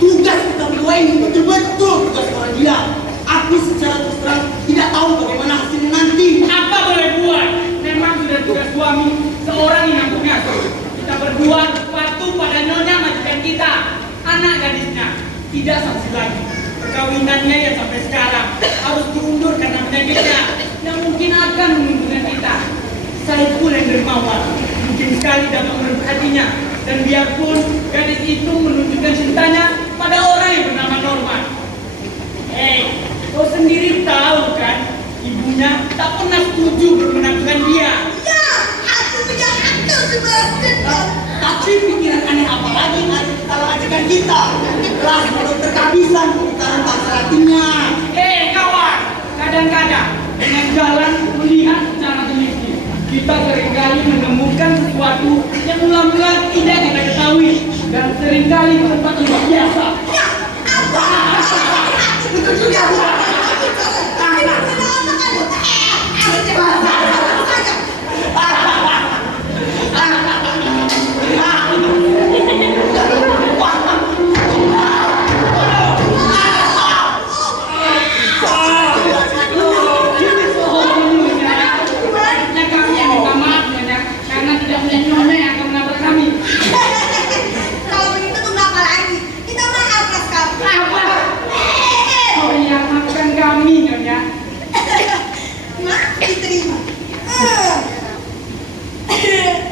Tugas kita berdua ini betul-betul tugas orang gila. Aku secara terus terang tidak tahu tidak sanksi lagi. Perkawinannya yang sampai sekarang harus diundur karena penyakitnya yang mungkin akan menguntungkan kita. Saiful yang dermawan mungkin sekali dapat merebut hatinya, dan biarpun gadis itu menunjukkan cintanya pada orang yang bernama Norman. Kau sendiri tahu kan, ibunya tak pernah setuju bermenangkan dia. Ya, aku punya akal sebenarnya. Tapi pikiran aneh apa lagi yang ada di dalam ajakan kita? Telah mulut terkehabisan putaran pasar hatinya. Kawan, kadang-kadang dengan jalan melihat secara teliti, kita seringkali menemukan sesuatu yang mula-mula tidak kita ketahui, dan seringkali di tempat-tempat biasa. Ya, apa? Betul juga.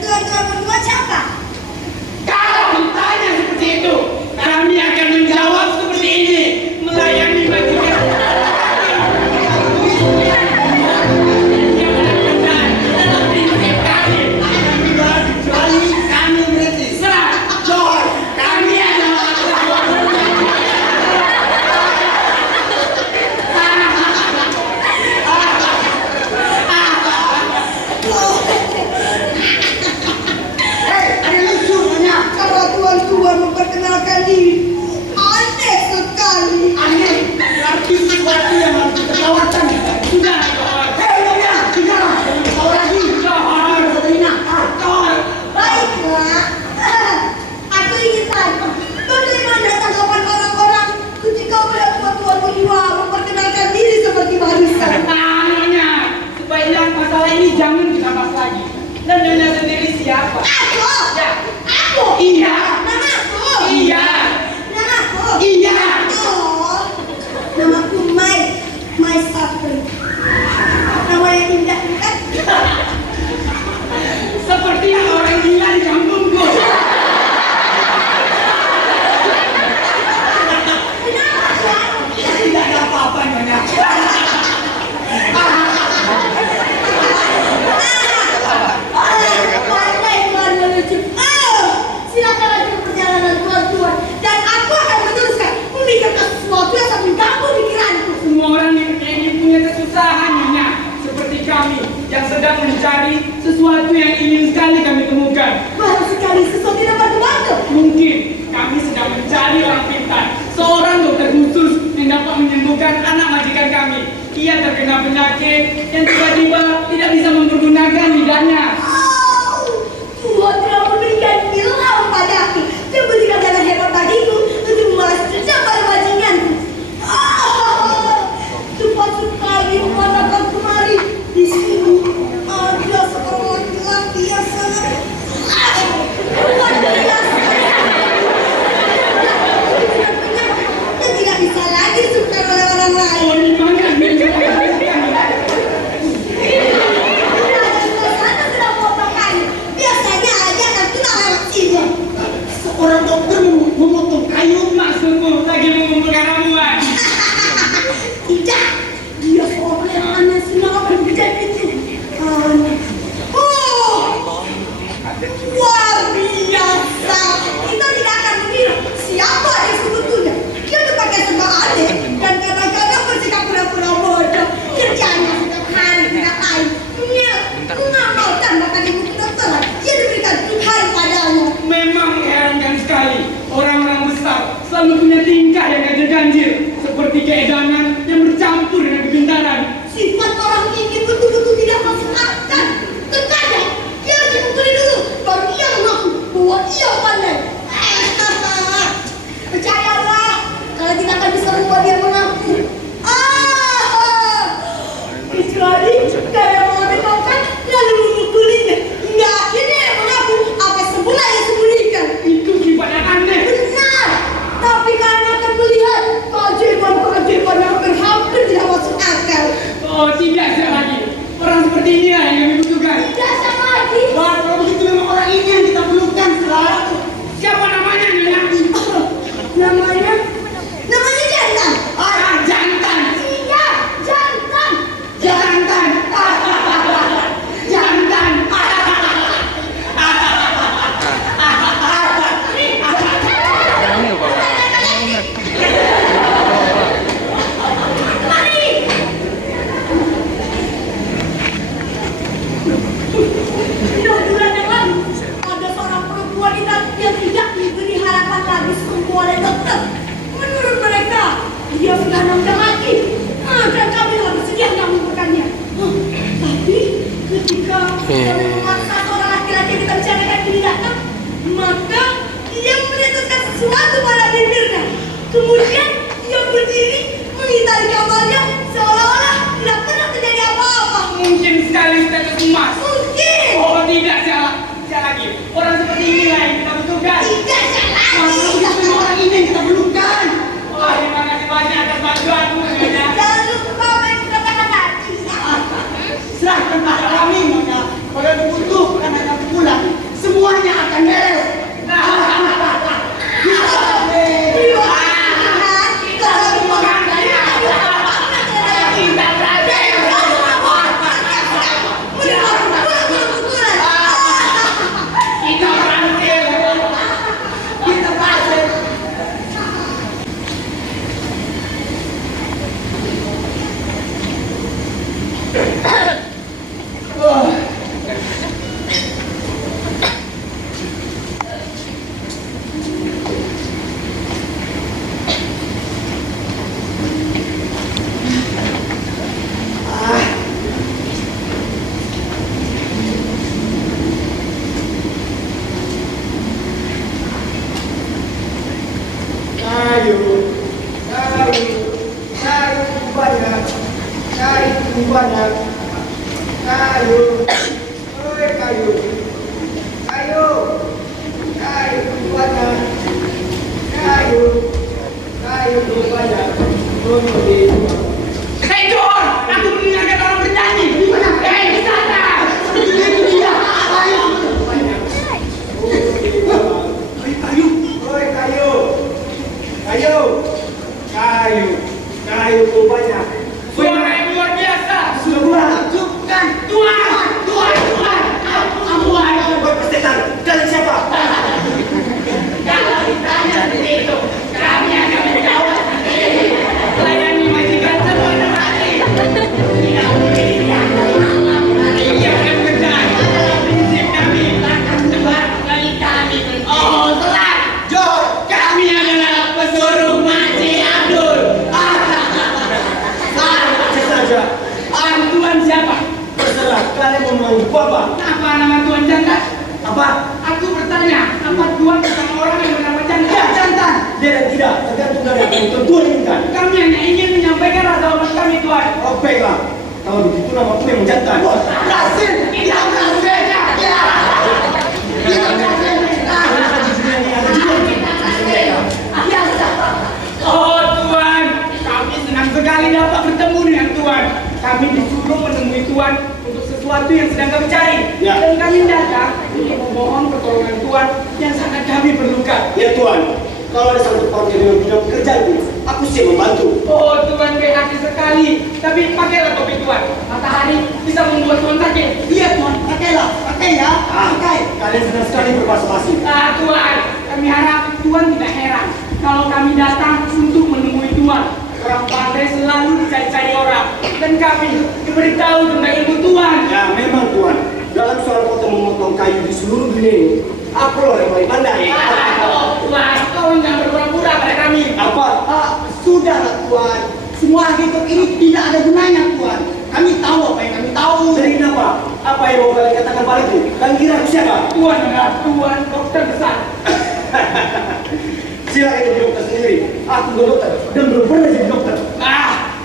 Tuan-tuan berdua siapa? Kalau ditanya seperti itu, kami akan menjawab seperti ini, melayani majikan. Kecuali kami berarti. Joy, kami adalah Ada lucunya kalau tuan-tuan memperkenalkan diri. Aneh sekali. aneh. Berarti sesuatu yang harus diketawakan. Sudah, kawan. Nyonya, sudah. Kau lagi. Sabrina. Joy. Baiklah. Aku ingin tahu bagaimana tanggapan orang-orang ketika melihat tuan-tuan berdua memperkenalkan diri seperti barusan. Nyonya, supaya hilang masalah ini jangan kita bahas lagi. Dan Nyonya sendiri siapa? Aku. Ya. Aku. Iya. Namaku. Iya. Namaku. Iya. Oh, namaku Mai Sapri. Nama yang indah kan? Seperti orang gila di kampungku. Kenapa? Tidak ada apa-apa, Nyonya. Pandai tuan melucu. Silakan lanjut perjalanan tuan-tuan, dan aku akan meneruskan memikirkan sesuatu yang sangat mengganggu pikiranku. Semua orang yang ini punya kesusahan, Nyonya. Seperti kami yang sedang mencari sesuatu yang ingin sekali kami temukan. Baru sekali sesuatu yang dapat membantu. Mungkin kami sedang mencari orang pintar, seorang dokter khusus yang dapat menyembuhkan anak majikan kami. Ia terkena penyakit yang tiba-tiba tidak bisa mempergunakan lidahnya. Tuhan telah memberikan ilham padaku dan memberikan dana hebat bagiku untuk membalas dendam pada bajinganku. Cepat sekali memandangkan kemari. Di sini ada seorang laki-laki yang sangat luar biasa. Dan tidak bisa lagi disukai oleh orang lain. Oh, di mana nih? Sana sedang potong kayu. Biasanya aja kan kita lewat sini. Seorang dokter emas. Mungkin. Oh tidak, salah lagi. Orang seperti inilah yang kita butuhkan. Tidak salah. Siapa orang ini yang kita perlukan? Oh, terima kasih banyak atas bantuanmu, Nyonya. Jangan lupa main kata-kata. Serahkan pada kami, Nyonya. Kalau dibutuhkan anak pulang, semuanya akan beres. Hei John, aku mendengarkan orang bernyanyi. Di mana? Hei, di sana. Itu dia. Kayu tuh banyak. Suara yang luar biasa. Menakjubkan. Tuan. Setan, kalian siapa? Kalau ditanya itu, kami akan menjawab sendiri. Layani majikan sepenuh hati. Tidak boleh dianggap malam hari. Ia akan bekerja. Prinsip kami akan cepat dari kami. Oh, telat. John. Kami adalah pesuruh Maci Abdul. Saja. Tuan siapa? Terserah kalian mau mengganggu apa? Apa nama Tuan Jantan? Apa? Aku bertanya, apa Tuan bersama orang yang bernama Jantan? Ya, jantan. Dia dan tidak tergantung dari apa yang Tuan inginkan. Kami hanya ingin menyampaikan rasa hormat kami, Tuan. Oh baiklah. Kalau begitu namaku memang jantan. Berhasil. Kita berhasil. Ya. Kita berhasil. Oh Tuan, kami senang sekali dapat bertemu dengan Tuan. Kami disuruh menemui Tuan untuk sesuatu yang sedang kami cari. Ya. Dan kami datang untuk memohon pertolongan Tuan yang sangat kami perlukan. Ya Tuan, kalau ada satu partai dengan bidang pekerjaanku, aku siap membantu. Oh Tuan berhati sekali. Tapi pakailah topi Tuan. Matahari bisa membuat Tuan sakit. Iya, Tuan. Pakailah. Pakai ya. Pakai. Kalian senang sekali berbahasa-basi. Tuan, kami harap Tuan tidak heran kalau kami datang untuk menemui Tuan. Orang pantai selalu dicari-cari orang, dan kami diberitahu tentang ilmu Tuan. Ya memang Tuan, dalam soal potong memotong kayu di seluruh dunia ini, aku loh yang paling pandai. Tuan, kau jangan berpura-pura pada kami. Apa? Sudahlah, Tuan. Semua hidup ini tidak ada gunanya, Tuan. Kami tahu apa yang kami tahu. Jadi kenapa? Apa yang mau kalian katakan padaku? Kalian kira aku siapa? Tuan adalah Tuan dokter besar. Silakan jadi dokter sendiri. Aku bukan dokter dan belum pernah jadi dokter.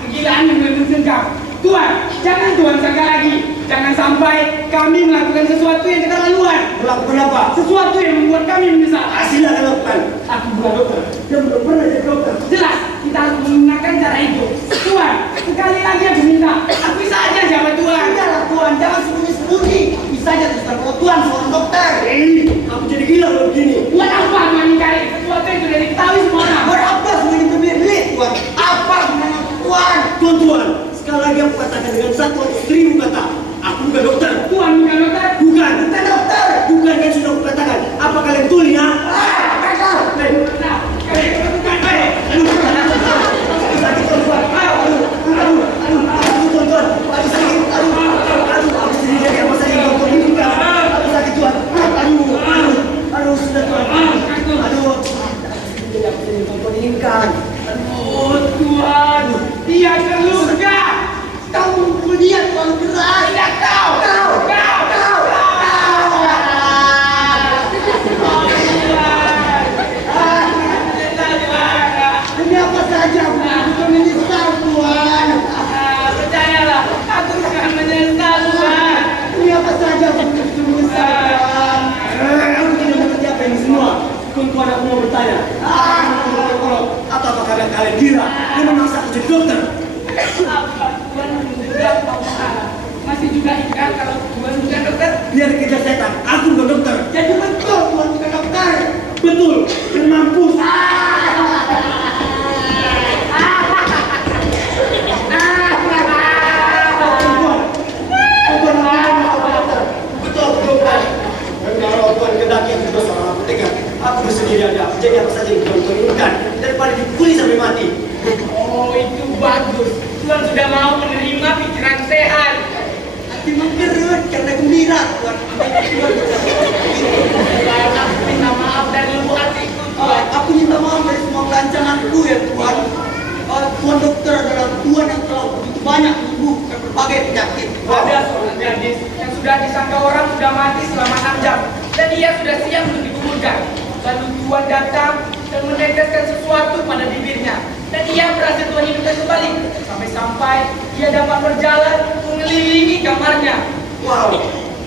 Kegilaan yang menunjukkan. Tuan, jangan Tuan sangka lagi. Jangan sampai kami melakukan sesuatu yang keterlaluan. Melakukan apa? Sesuatu yang membuat kami menyesal. Silakan lakukan. Aku bukan dokter dan belum pernah jadi dokter. Jelas, kita harus menggunakan cara itu. Tuan, sekali lagi aku minta, akui saja siapa Tuan. Sudahlah, Tuan. Jangan sembunyi-sembunyi. Bisa aja terus kalau Tuan seorang dokter. Aku jadi gila kalau begini. Buat apa Tuan ingkari sesuatu yang sudah diketahui semua orang? Berapa semuanya berbeda, Tuan? Apa gunanya, Tuan? Tuan-tuan, sekali lagi aku katakan dengan 1 atau 1000 kata. Aku bukan dokter. Tuan bukan dokter? Bukan. Bukan dokter. Bukan kan sudah aku katakan. Apa kalian tuli ya? Kakak. Nah, kami bukan baik. Sakit tuan-tuan. Aduh, tuan-tuan. Aduh sakit. Aduh, aku sendiri jadi apa saja dokter ini bukan. Aduh sakit tuan. Aduh, sudah tuan. Aduh. Jadi aku sendiri dokter ini bukan. Oh Tuan, dia terluka. Kamu melihat Tuan gerak. Tidak kau. Kau. Demi apa saja aku bukan menyesal, Tuan. Percayalah, aku sangat menyesal Tuan. Demi dokter. Apa Tuhan juga mau salah? Masih juga ingat kalau Tuhan bukan dokter? Biar kejar setan, aku bukan dokter. Jadi betul Tuhan bukan dokter. Betul, dan mampus. Betul Tuhan. Dan kalau Tuhan kendaki aku juga seorang apoteker, aku bersedia jadi apa saja yang Tuhan inginkan daripada dipukuli sampai mati. Oh, itu bagus. Tuhan sudah mau menerima pikiran sehat. Hati mengkerut karena gembira Tuhan. Tuhan, aku minta maaf dari lubuk hatiku, Tuhan. Aku minta maaf dari semua kelancanganku ya Tuhan. Tuhan dokter adalah Tuhan yang telah begitu banyak menyembuhkan berbagai penyakit. Ada seorang gadis yang sudah disangka orang sudah mati selama 6 jam dan ia sudah siap untuk dikuburkan. Lalu Tuhan datang dan meneteskan sesuatu pada bibirnya dan ia berhasil Tuhan hidupkan kembali sampai ia dapat berjalan mengelilingi kamarnya. Wow,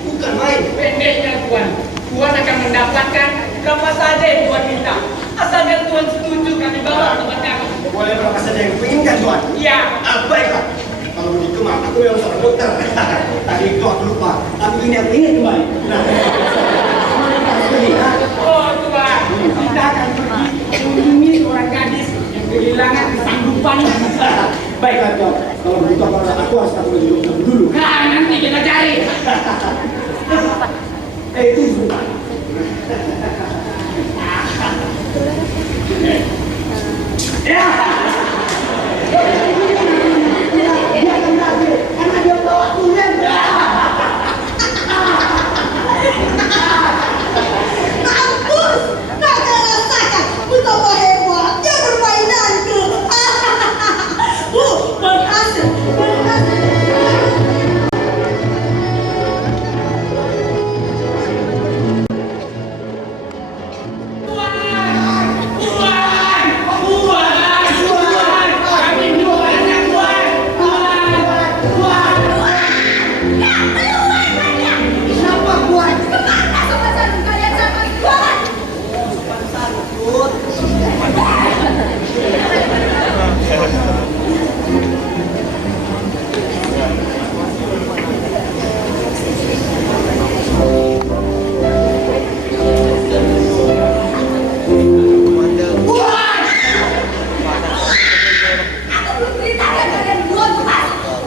bukan main. Pendeknya Tuhan akan mendapatkan berapa saja yang Tuhan minta asalkan Tuhan setuju kami bawa ke tempatnya. Boleh berapa saja yang kuinginkan Tuhan? Iya. Baiklah. Kalau begitu mah aku memang seorang dokter. Tadi itu aku lupa. Tapi ini aku ingat kembali. Nah, Oh Tuhan, kita akan pergi mengunjungi seorang gadis yang kehilangan kesanggupan. baiklah Tuhan. Kalau begitu aku harus ketemu di dokter dulu. Nah, nanti kita cari. Itu sebentar. Ya. Dia akan berhasil karena dia bawa tulen. Mampus! Tak akan rasakan betapa hebatnya permainanku. Berhasil, berhasil. Kenapa Tuhan? Kemana sobat santun kalian sama Tuhan? Aku belum ceritakan kalian belum masuk.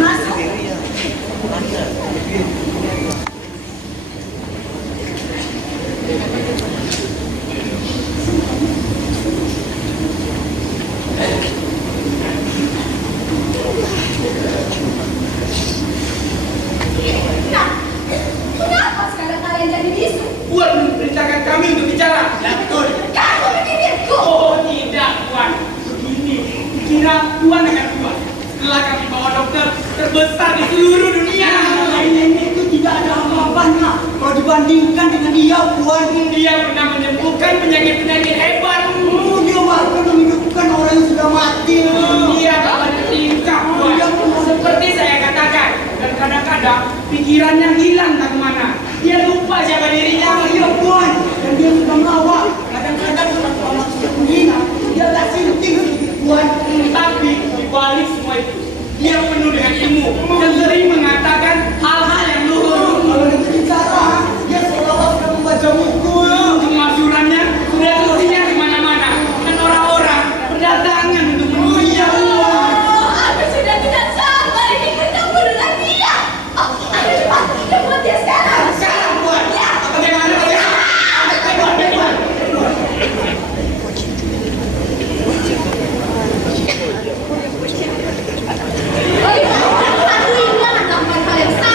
Masuk. Nah, kenapa sekarang kalian jadi bisu? Tuhan memerintahkan kami untuk bicara. Betul. Kamu mendidirku. Oh tidak Tuhan, begini. Kira Tuhan akan kuat setelah kami bawa dokter terbesar di seluruh dunia. Ini itu tidak ada apa-apanya kalau dibandingkan dengan dia Tuhan. Dia pernah menyembuhkan penyakit-penyakit hebat. Dia bahkan menghidupkan orang yang sudah mati. Dia tak bertingkah Tuhan. Seperti saya katakan. Dan kadang-kadang pikirannya hilang tak kemana. Dia lupa siapa dirinya. Iya Tuhan. Dan dia sudah melawak. Kadang-kadang orang sudah menghina. Dia tak sinting Tuhan. Tapi di balik semua itu, dia penuh dengan ilmu dan sering mengatakan hal-hal yang luhur. Kalau dia bicara, dia seolah-olah sudah membaca buku. Kemasyurannya sudah tersiar di mana-mana dan orang-orang berdatangan untuk memuja. Oh, aku sudah tidak sabar ingin bertemu dengan dia. Oh, ayo cepat, jemput dia sekarang. Sekarang Tuhan, bagaimana? Oh iya, aku ingat lakukan hal yang sama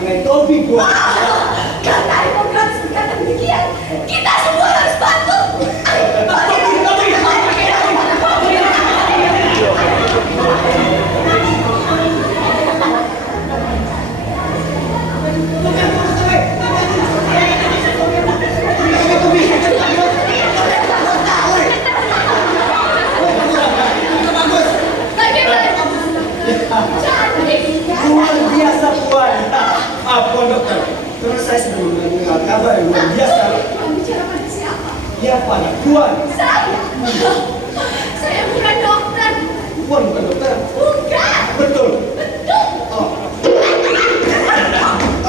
mengenai topik Tuan. Karena demokrasi berkata demikian, kita semua harus patuh. Luar biasa Puan. Puan dokter, karena saya sudah mendengar kabar yang luar biasa. Tuan bicara pada siapa? Ya Puan, Puan. Saya bukan dokter. Puan bukan dokter. Bukan. Betul. Betul. Oh.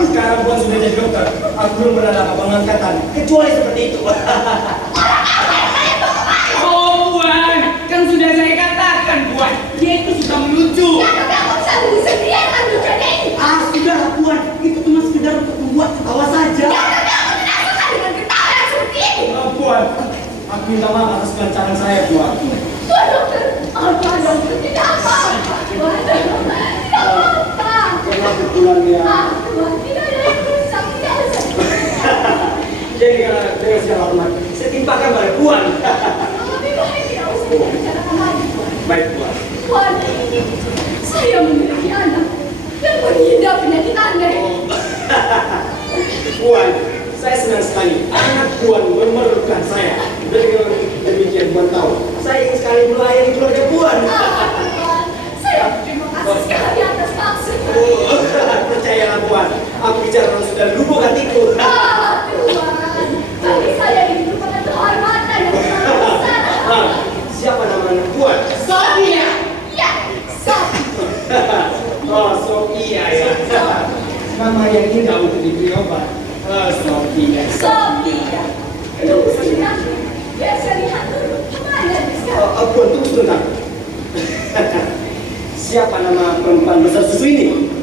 Sekarang Puan sudah jadi dokter. Aku belum pernah dapat pengangkatan kecuali seperti itu. Oh Puan, kan sudah saya katakan Puan, dia itu sudah melucu. Ya, tapi aku bisa beli sendirian kan lucunya ini. Sudah Puan, itu cuma sekedar untuk membuat ketawa saja. Ya, tapi aku tidak suka dengan ketawa yang seperti ini. Puan, aku minta maaf atas kelancaran saya Puan. Tuan dokter, Tuan dokter tidak apa-apa. Tuan tidak apa-apa. Selamat pulang ya. Tuan tidak ada yang rusak, tidak ada yang Jadi dengan segala hormat, saya timpakan pada Puan. lebih baik tidak usah kita bicarakan lagi. Baik Puan. Tuan ini, saya memiliki anak yang mengidap penyakit aneh. Puan, saya senang sekali. Anak Puan memerlukan saya. Dengan demikian Puan tahu, saya ingin sekali melayani keluarga Puan. Tuan, saya terima kasih sekali atas maksud. Percayalah Puan, aku bicara sudah lubuk hatiku. Tuan, bagi saya ini merupakan kehormatan yang sangat besar. Siapa nama anak Puan? Sophia. Ya, Sophia. Oh, Sophia ya. Nama yang indah untuk diberi obat. Sophia. Sophia. Tunggu sejenak. Biar saya lihat dulu. Kemana dia sekarang? Puan, tunggu sebentar. Siapa nama perempuan besar susu ini?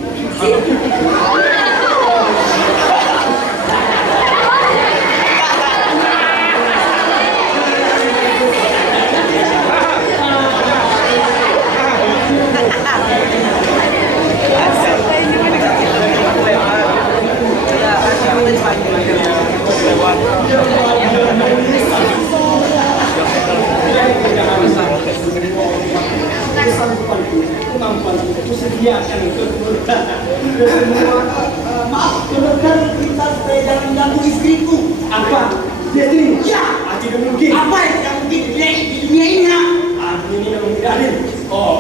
Kemampuanku itu sediakan untuk semua. Maaf, dokter, minta supaya jangan mengganggu istriku. Apa? Dia ini? Ya. Tidak mungkin. Apa yang tidak mungkin di dunia ini? Aku ini memang tidak adil. Oh,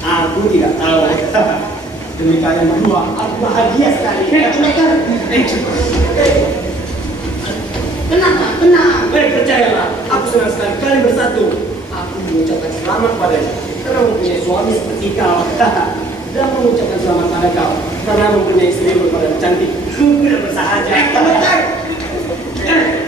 aku tidak tahu. Demi kalian berdua, aku bahagia sekali. Dokter, tenang. Percayalah, aku senang sekali kalian bersatu. Aku mengucapkan selamat padanya karena mempunyai suami seperti kau. Dan mengucapkan selamat pada kau karena mempunyai istri yang berbadan cantik. Tidak bersahaja. Dokter,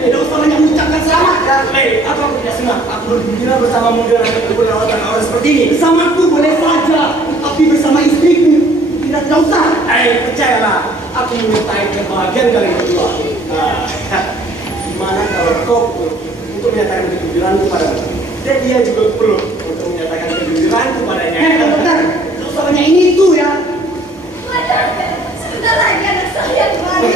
tidak usah banyak mengucapkan selamat. Apa aku tidak senang? Aku bergembira bersamamu dengan keberawatan orang seperti ini. Bersamaku boleh saja, tapi bersama istriku tidak usah. Percayalah, aku menyertai kebahagiaan kalian berdua. Gimana kalau kau perlu untuk menyatakan kegembiraanku padamu? Dan dia juga perlu untuk menyatakan kegembiraanku padanya. Dokter, tidak usah banyak ini itu ya. Sebentar lagi anak saya kembali.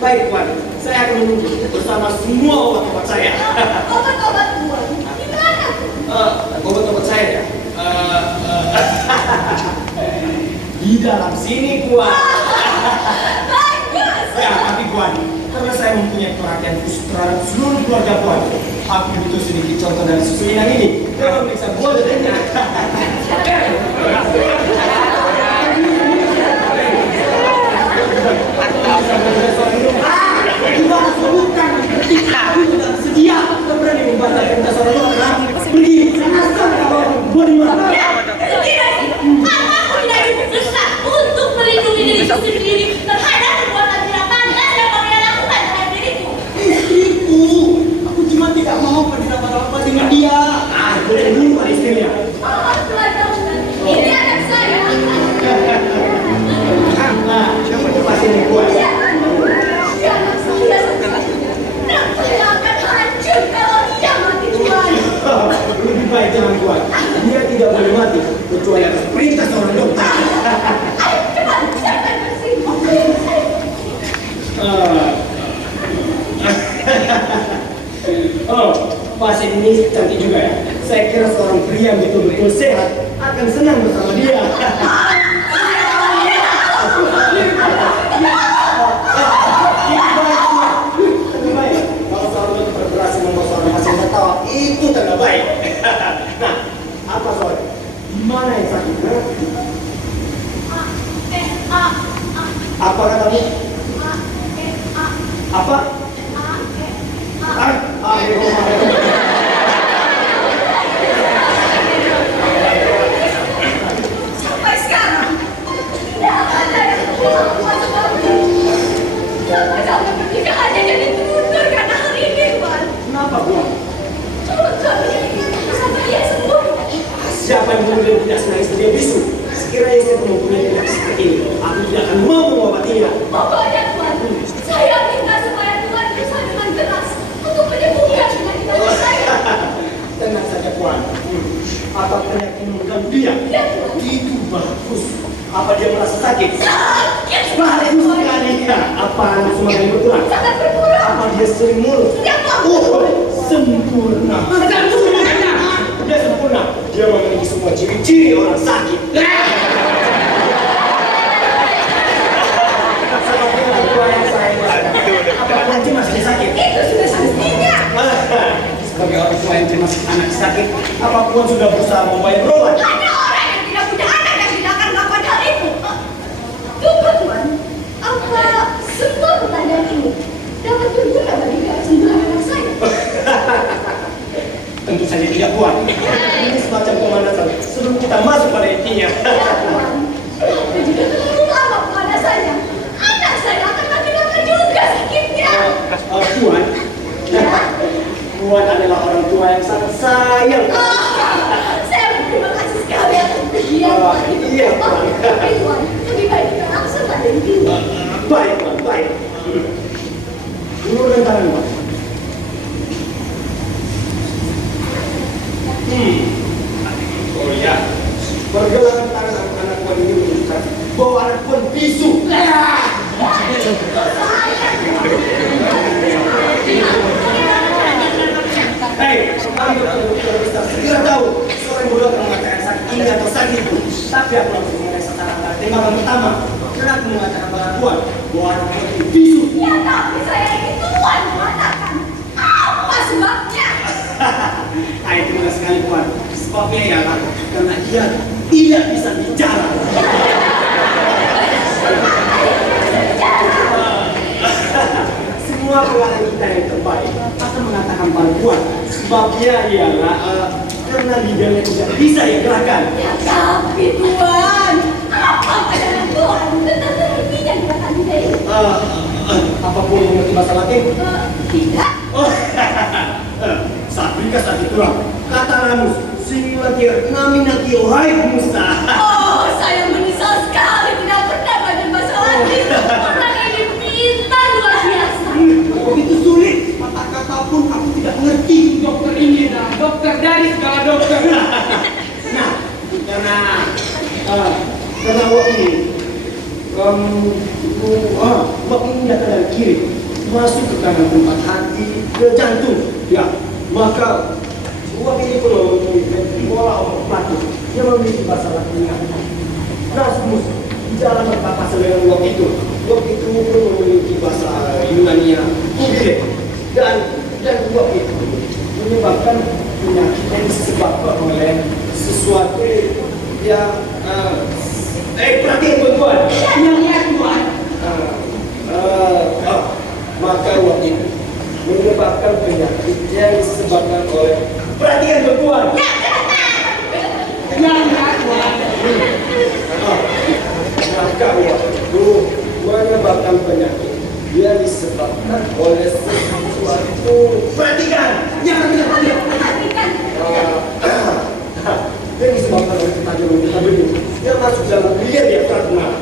Baik, Puan. Saya akan menunggu bersama semua obat-obat saya. Obat-obat Tuan, di mana? Obat-obat saya ya? Di dalam sini, Puan. Bagus. Ya, tapi Puan, karena saya mempunyai perhatian khusus terhadap seluruh keluarga Puan, aku butuh sedikit contoh dari susu inang ini. Kau periksa Puan dedeknya. Gimana sebutkan? Aku sudah bersedia. Kau berani membatalkan perintah seorang dokter? Pergi, asal kau buat di mana? Aku tidak diputuskan untuk melindungi diriku sendiri terhadap perbuatan tidak pantas yang kalian lakukan terhadap diriku. Istriku, aku cuma tidak mau berdebat-debat dengan dia. Boleh dulu pada istrinya. Oh, Tuan dokter, ini anak saya. ini cantik juga ya. Saya kira seorang pria yang betul-betul sehat akan senang bersama dia. Tanda baik. Kalau seorang dokter berhasil membuat seorang pasien tertawa, itu tanda baik. Nah, apa soalnya? Mana yang sakit? Apa katamu? Apa? Sampai sekarang tidak ada yang melakukan seperti itu. Sampai pernikahannya jadi terundur karena hal ini, Tuan. Kenapa, Bu? Coba kami sama dia sembuh. Siapa yang kemudian tidak senang istri dia bisu? Sekiranya saya mempunyai tidak seperti ini, aku tidak akan mau mengobatinya. Pokoknya, Tuan, saya minta supaya Tuan bisa dengan keras untuk menyembuhkan penyakit saya. Tenang saja, Puan. Apa penyakit mengganggu dia? Ya, Tuan. Itu bagus. Apa dia merasa sakit? Sakit. Bagus sekali. Apa semakin berkurang? Sangat berkurang. Apa dia sering mulut? Ya, Tuan. Oh, sempurna. Dia sempurna. Dia memiliki semua ciri-ciri orang sakit. Seperti orang yang saya. Apakah cemas dia sakit? Itu sudah semestinya. Sebagai orang tua yang cemas anak sakit, apa Puan sudah berusaha membayar berobat? Ada orang yang tidak punya anak yang tidak akan melakukan hal itu. Tunggu, Tuan. Apa semua pertanyaan ini dapat berguna bagi kesembuhan anak saya? Tentu saja tidak, Puan. Ini semacam pemanasan sebelum kita masuk pada intinya. Ya, Tuan. Tapi jika terlalu lama pemanasannya, anak saya akan makin lama juga sakitnya. Puan, Puan adalah orang tua yang sangat sayang. Saya berterima kasih sekali atas dia. Iya, Tuan. Tapi, Tuan, lebih baik kita langsung pada intinya. Baik, Puan, baik. Ulurkan tangan, Puan. Oh iya, pergelangan tangan anak Puan ini menunjukkan bahwa anak Puan bisu. Hei, kamu dokter bisa segera tahu seorang bodoh akan mengatakan sakit ini atau sakit itu. Tapi aku langsung mengenai sasaran tembakan pertama. Karena aku mengatakan pada Puan bahwa anak Puan ini bisu. Ya, tapi saya ingin Tuan mengatakan apa sebabnya. Itu mudah sekali, Puan. Sebabnya ialah karena dia tidak bisa bicara. Semua pengarang kita yang terbaik akan mengatakan pada Puan. Sebabnya ialah karena lidahnya tidak bisa ya gerakan. Ya, tapi Tuan, apa pandangan Tuan tentang terhentinya gerakan dia ini? Apapun mengerti bahasa Latin? Tidak. Oh, sabrika sakit tulang. Kata Ramus, singulatir naminati ohai musa. Oh, saya menyesal sekali tidak pernah belajar bahasa Latin. Orang ini pintar luar biasa. Begitu sulit, kata-kata pun aku tidak mengerti. Dokter ini dah, dokter dari segala dokter. Nah, karena waktu ini, waktu ini datang dari kiri, masuk ke kanan tempat hati, ke jantung. Ya, maka waktu ini pun memiliki bola otak pelaku. Dia memiliki bahasa Latin. Rasmus, jalan berpapasan dengan waktu itu. Waktu itu pun memiliki bahasa Yunania, kubile. Dan waktu itu menyebabkan penyakit yang disebabkan oleh sesuatu yang perhatian tuan-tuan. Yang lihat Tuan. Maka waktu itu menyebabkan penyakit yang disebabkan oleh perhatian tuan-tuan. Yang lihat Tuan. Maka waktu itu menyebabkan penyakit yang disebabkan oleh sesuatu. Perhatikan. Perhatikan. Yang disebabkan oleh ketajaman kita berdua yang masuk dalam biliar ya Pratma.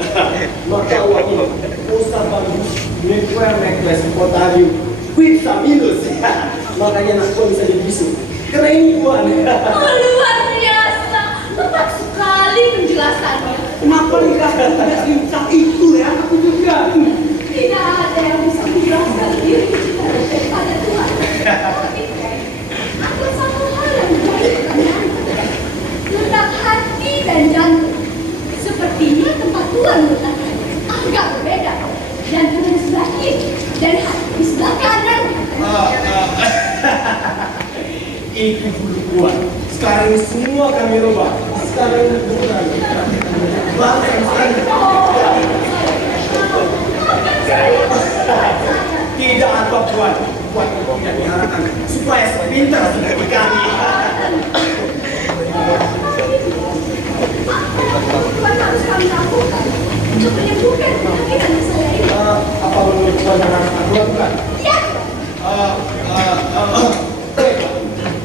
Maka waktu itu usah bagus nekles potarium Quipsamilus. Makanya anak Puan bisa jadi bisu karena ini Puan. Oh, luar biasa. Tepat sekali penjelasannya. Kenapa dikasih tidak lincah itu ya? Aku juga. Tidak ada yang bisa menjelaskan diri kita daripada Tuhan. Aku saya. Jantung di sebelah kiri dan hati di sebelah kanan. Itu dulu kuat. Sekarang ini semua kami rubah. Sekarang ini bukan bangsa yang sekarang. Tidak apa Tuhan. Tuhan tidak diharapkan supaya sepintar seperti kami. Tuhan harus kami lakukan untuk menyembuhkan penyakit anak saya ini. Apa menurut Tuhan yang harus aku lakukan? Ya.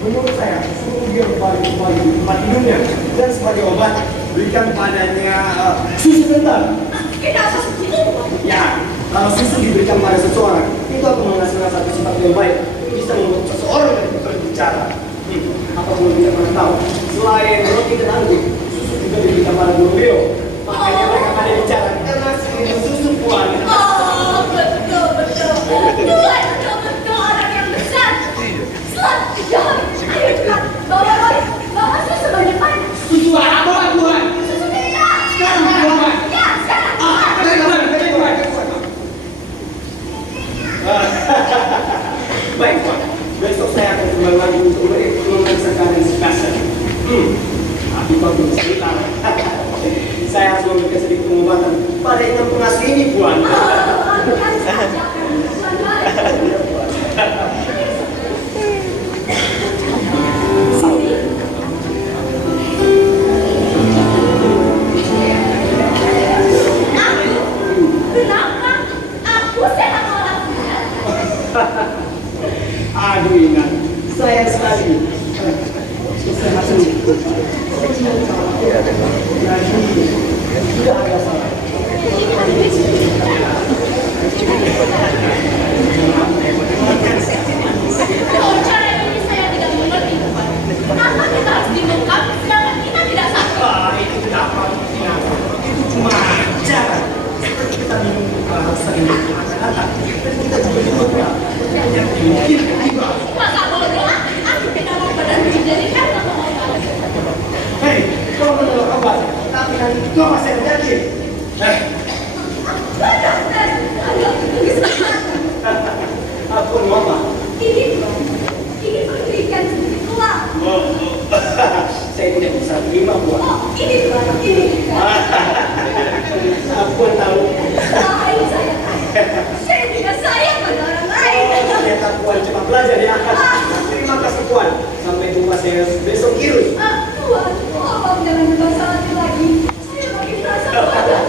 Menurut saya, suruh dia kembali ke tempat hidupnya dan sebagai obat berikan padanya susu kental. Kenapa seperti itu? Ya, kalau susu diberikan pada seseorang, itu akan menghasilkan satu sifat yang baik. Bisa membuat seseorang berbicara. Apa perlu tidak pernah tahu? Selain roti dan anggur, susu juga diberikan pada burung beo. Makanya mereka pada bicara karena itu susu puan. Oh, betul. Tuhan betul orang yang besar. Selamat jahat. Ayo cepat, bawa susu banyak banyak. Susu apa Tuhan? Susu dia. Sekarang Tuhan. Ya, sekarang. Baik, Pak. Besok saya akan kembali lagi untuk memeriksa keadaan si Kasar. Tapi Pak belum cerita. Saya harus memberikan sedikit pengobatan pada inang pengasuh ini, Puan. Kenapa? Aku sehat walafiat. Aduh, ingat. Sayang sekali. Kesehatan itu. Jadi, tidak ada salah. Kalau cara ini saya tidak mengerti. Kenapa kita harus dibungkam sedangkan kita tidak sakit? Itu tidak apa-apa. Itu cuma cara. Seperti kita minum sering dan kita juga juga yang mungkin tiba. Masa bodoh, aku tidak mau berhenti jadi karena obat. Hei, kau menolak obat, tapi nanti kau masih ada penyakit. Aku mau apa? Ini berikan sedikit uang. Saya tidak bisa terima buat. Oh, ini. Aku tahu. Saya tidak sayang pada orang lain. Ternyata Puan cuma belajar ya. Terima kasih Puan. Sampai jumpa saya besok Kirus. Tuhan, tolong jangan berbahasa hati lagi. Saya makin merasa bodoh.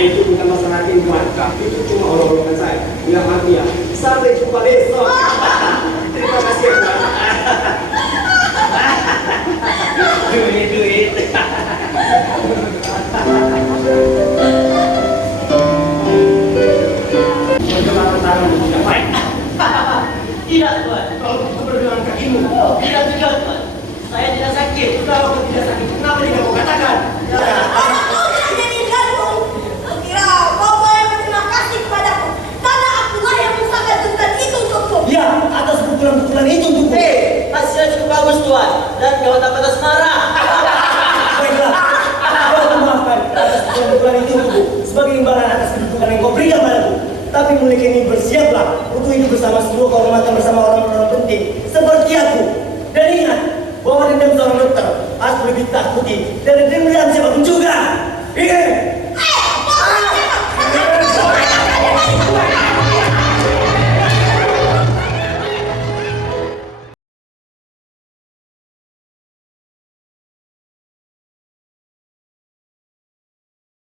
Itu bukan masalah hati Puan. Itu cuma olok-olokan saya. Bilang hati ya. Sampai jumpa besok. Terima kasih ya Puan. Duit. Pergelangan tangan tidak baik. Tidak Tuhan. Kalau begitu pergelangan kakimu. Tidak Tuhan. Saya tidak sakit. Kalau kau tidak sakit, kenapa tidak kau katakan? Kau tidak jadi gantung. Kira kau boleh berterima kasih kepadaku karena akulah yang mengusahakan tuntutan itu untukku. Ya, atas pukulan-pukulan itu untukku. Hasilnya cukup bagus Tuhan. Dan kau tak pantas marah. Baiklah, aku maafkan atas pukulan-pukulan itu untukku sebagai imbalan atas kedudukan yang kau berikan padaku. Tapi mulai kini bersiaplah untuk hidup bersama seluruh kehormatan bersama orang-orang penting seperti aku. Dan ingat bahwa dendam seorang dokter harus lebih takuti dari dendam siapapun juga. Ingat.